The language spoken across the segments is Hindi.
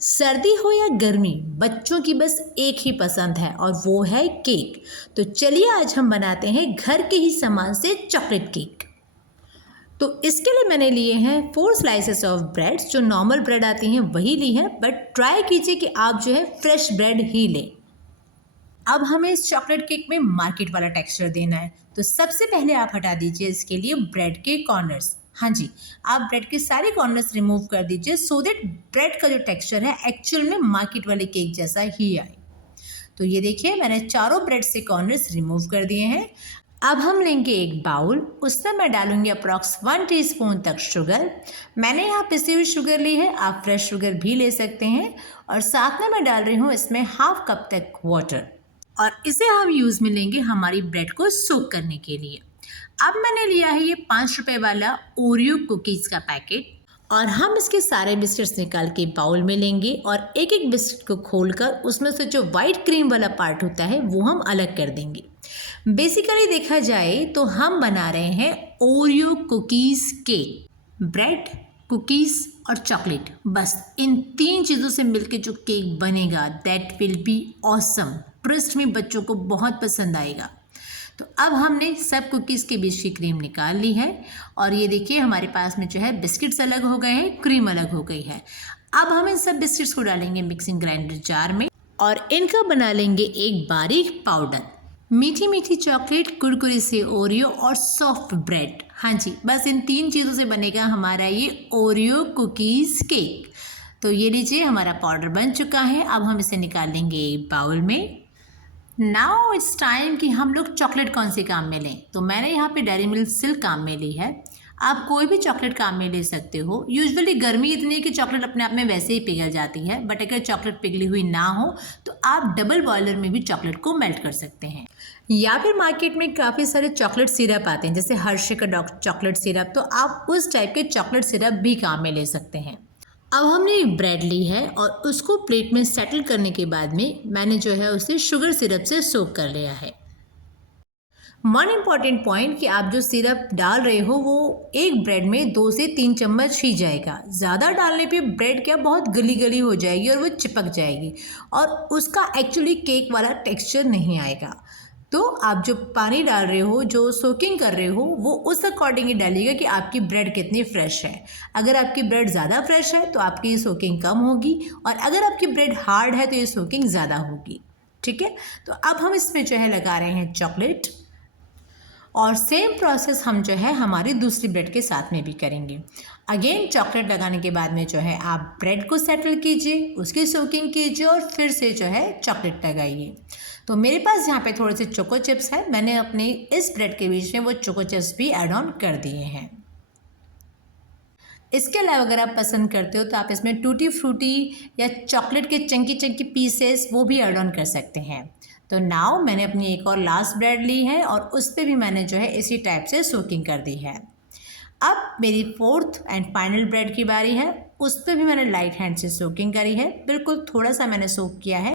सर्दी हो या गर्मी, बच्चों की बस एक ही पसंद है और वो है केक। तो चलिए आज हम बनाते हैं घर के ही सामान से चॉकलेट केक। तो इसके लिए मैंने लिए हैं 4 स्लाइसेस ऑफ ब्रेड। जो नॉर्मल ब्रेड आती हैं वही ली है, बट ट्राई कीजिए कि आप जो है फ्रेश ब्रेड ही लें। अब हमें इस चॉकलेट केक में मार्केट वाला टेक्सचर देना है। तो सबसे पहले आप हटा दीजिए इसके लिए ब्रेड के कॉर्नर्स। हाँ जी, आप ब्रेड के सारे कॉर्नर्स रिमूव कर दीजिए सो दैट ब्रेड का जो टेक्सचर है एक्चुअल में मार्केट वाले केक जैसा ही आए। तो ये देखिए, मैंने चारों ब्रेड से कॉर्नर्स रिमूव कर दिए हैं। अब हम लेंगे एक बाउल, उसमें मैं डालूंगी अप्रॉक्स 1 टीस्पून तक शुगर। मैंने यहाँ पिसी हुई शुगर ली है, आप फ्रेश शुगर भी ले सकते हैं। और साथ में मैं डाल रही हूँ इसमें ½ कप तक वाटर, और इसे हम यूज़ में लेंगे हमारी ब्रेड को सोक करने के लिए। अब मैंने लिया है ये 5 रुपए वाला ओरियो कुकीज़ का पैकेट, और हम इसके सारे बिस्किट्स निकाल के बाउल में लेंगे और एक एक बिस्किट को खोलकर उसमें से जो वाइट क्रीम वाला पार्ट होता है वो हम अलग कर देंगे। बेसिकली देखा जाए तो हम बना रहे हैं Oreo cookies cake. Bread, cookies और चॉकलेट, बस इन 3 चीज़ों से मिलके जो केक बनेगा that will be awesome. Trust में बच्चों को बहुत पसंद आएगा। तो अब हमने सब कुकीज़ के बीच की क्रीम निकाल ली है, और ये देखिए हमारे पास में जो है बिस्किट्स अलग हो गए हैं, क्रीम अलग हो गई है। अब हम इन सब बिस्किट्स को डालेंगे मिक्सिंग ग्राइंडर जार में और इनका बना लेंगे एक बारीक पाउडर। मीठी मीठी चॉकलेट, कुरकुरे से ओरियो और सॉफ्ट ब्रेड, हाँ जी, बस इन 3 चीज़ों से बनेगा हमारा ये ओरियो कुकीज़ केक। तो ये लीजिए, हमारा पाउडर बन चुका है। अब हम इसे निकाल लेंगे एक बाउल में। नाउ इट्स टाइम कि हम लोग चॉकलेट कौन से काम में लें। तो मैंने यहाँ पे डेयरी मिल्क सिल्क काम में ली है। आप कोई भी चॉकलेट काम में ले सकते हो। यूजुअली गर्मी इतनी है कि चॉकलेट अपने आप में वैसे ही पिघल जाती है, बट अगर चॉकलेट पिघली हुई ना हो तो आप डबल बॉयलर में भी चॉकलेट को मेल्ट कर सकते हैं। या फिर मार्केट में काफ़ी सारे चॉकलेट सिरप आते हैं, जैसे हर्षे का चॉकलेट सिरप, तो आप उस टाइप के चॉकलेट सिरप भी काम में ले सकते हैं। अब हमने एक ब्रेड ली है और उसको प्लेट में सेटल करने के बाद में मैंने जो है उसे शुगर सिरप से सोक कर लिया है। वन इम्पॉर्टेंट पॉइंट कि आप जो सिरप डाल रहे हो वो एक ब्रेड में 2 से 3 चम्मच ही जाएगा। ज़्यादा डालने पे ब्रेड क्या बहुत गली गली हो जाएगी और वो चिपक जाएगी और उसका एक्चुअली केक वाला टेक्सचर नहीं आएगा। तो आप जो पानी डाल रहे हो, जो सोकिंग कर रहे हो, वो उस अकॉर्डिंग ही डालिएगा कि आपकी ब्रेड कितनी फ्रेश है। अगर आपकी ब्रेड ज़्यादा फ्रेश है तो आपकी सोकिंग कम होगी, और अगर आपकी ब्रेड हार्ड है तो ये सोकिंग ज़्यादा होगी। ठीक है, तो अब हम इसमें जो है लगा रहे हैं चॉकलेट, और सेम प्रोसेस हम जो है हमारी दूसरी ब्रेड के साथ में भी करेंगे। अगेन चॉकलेट लगाने के बाद में जो है आप ब्रेड को सेटल कीजिए, उसकी सोकिंग कीजिए और फिर से जो है चॉकलेट लगाइए। तो मेरे पास यहाँ पे थोड़े से चोको चिप्स है, मैंने अपने इस ब्रेड के बीच में वो चोको चिप्स भी ऐड ऑन कर दिए हैं। इसके अलावा अगर आप पसंद करते हो तो आप इसमें टूटी फ्रूटी या चॉकलेट के चंकी चंकी पीसेस वो भी ऐड ऑन कर सकते हैं। तो नाउ मैंने अपनी एक और लास्ट ब्रेड ली है और उस पर भी मैंने जो है इसी टाइप से सोकिंग कर दी है। अब मेरी 4th एंड फाइनल ब्रेड की बारी है, उस पर भी मैंने लाइट हैंड से सोकिंग करी है। बिल्कुल थोड़ा सा मैंने सोक किया है,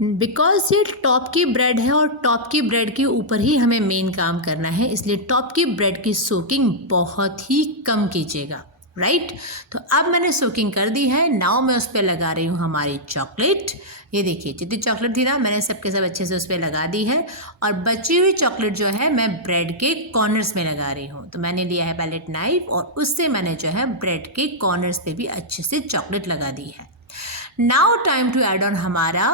बिकॉज ये टॉप की ब्रेड है और टॉप की ब्रेड के ऊपर ही हमें मेन काम करना है, इसलिए टॉप की ब्रेड की सोकिंग बहुत ही कम कीजिएगा, राइट। तो अब मैंने सोकिंग कर दी है। नाउ मैं उस पर लगा रही हूँ हमारी चॉकलेट। ये देखिए, जितनी चॉकलेट थी ना मैंने सबके सब अच्छे से उस पर लगा दी है, और बची हुई चॉकलेट जो है मैं ब्रेड के कॉर्नर्स में लगा रही हूँ। तो मैंने लिया है पैलेट नाइफ और उससे मैंने जो है ब्रेड के कॉर्नर्स पे भी अच्छे से चॉकलेट लगा दी है। Now time to add on हमारा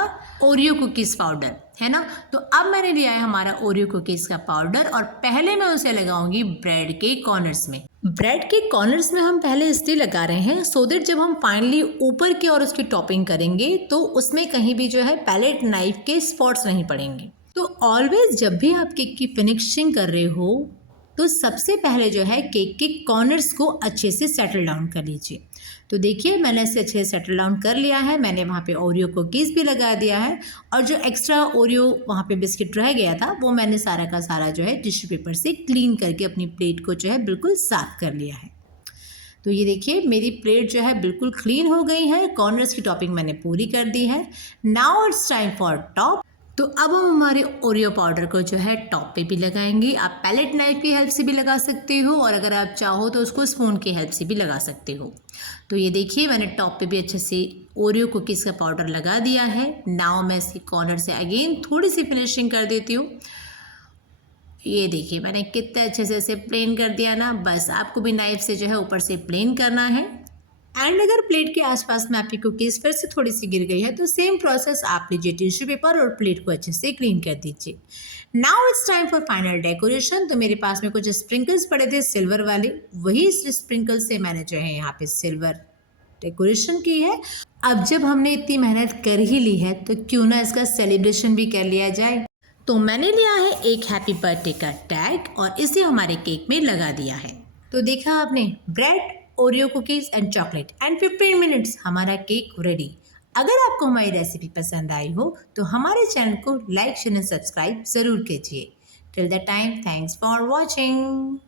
ओरियो कुकीज़ पाउडर, है ना। तो अब मैंने लिया है हमारा ओरियो कुकीज़ का पाउडर, और पहले मैं उसे लगाऊंगी ब्रेड के कॉर्नर्स में। ब्रेड के कॉर्नर्स में हम पहले इसलिए लगा रहे हैं सो दैट जब हम फाइनली ऊपर की और उसकी टॉपिंग करेंगे तो उसमें कहीं भी जो है पैलेट नाइफ के स्पॉट्स नहीं पड़ेंगे। तो ऑलवेज जब भी आप केक की फिनिशिंग कर रहे हो तो सबसे पहले जो है केक के कॉर्नर्स को अच्छे से सेटल डाउन कर लीजिए। तो देखिए, मैंने इसे अच्छे से सेटल डाउन कर लिया है। मैंने वहाँ पे ओरियो कुकीज़ भी लगा दिया है, और जो एक्स्ट्रा ओरियो वहाँ पे बिस्किट रह गया था वो मैंने सारा का सारा जो है टिश्यू पेपर से क्लीन करके अपनी प्लेट को जो है बिल्कुल साफ़ कर लिया है। तो ये देखिए, मेरी प्लेट जो है बिल्कुल क्लीन हो गई है, कॉर्नर्स की टॉपिंग मैंने पूरी कर दी है। Now it's time for top. तो अब हम हमारे ओरियो पाउडर को जो है टॉप पे भी लगाएंगे। आप पैलेट नाइफ की हेल्प से भी लगा सकते हो और अगर आप चाहो तो उसको स्पून की हेल्प से भी लगा सकते हो। तो ये देखिए मैंने टॉप पे भी अच्छे से ओरियो कुकीज़ का पाउडर लगा दिया है। नाउ मैं इसकी कॉर्नर से अगेन थोड़ी सी फिनिशिंग कर देती हूँ। ये देखिए मैंने कितने अच्छे से इसे प्लेन कर दिया ना। बस आपको भी नाइफ से जो है ऊपर से प्लेन करना है। एंड अगर प्लेट के आसपास में आपकी कुकीज़ फिर से थोड़ी सी गिर गई है तो सेम प्रोसेस आप लीजिए टिश्यू पेपर और प्लेट को अच्छे से क्लीन कर दीजिए। Now it's time for final decoration. तो मेरे पास में कुछ स्प्रिंकल्स पड़े थे सिल्वर वाले, वही स्प्रिंकल से मैंने जो है यहाँ पे सिल्वर डेकोरेशन की है। अब जब हमने इतनी मेहनत कर ही ली है तो क्यों ना इसका सेलिब्रेशन भी कर लिया जाए। तो मैंने लिया है एक हैप्पी बर्थडे का टैग और इसे हमारे केक में लगा दिया है। तो देखा आपने, bread, Oreo cookies and chocolate and 15 minutes हमारा केक रेडी। अगर आपको हमारी रेसिपी पसंद आई हो तो हमारे चैनल को लाइक शेयर एंड सब्सक्राइब ज़रूर कीजिए। Till the time, thanks for watching.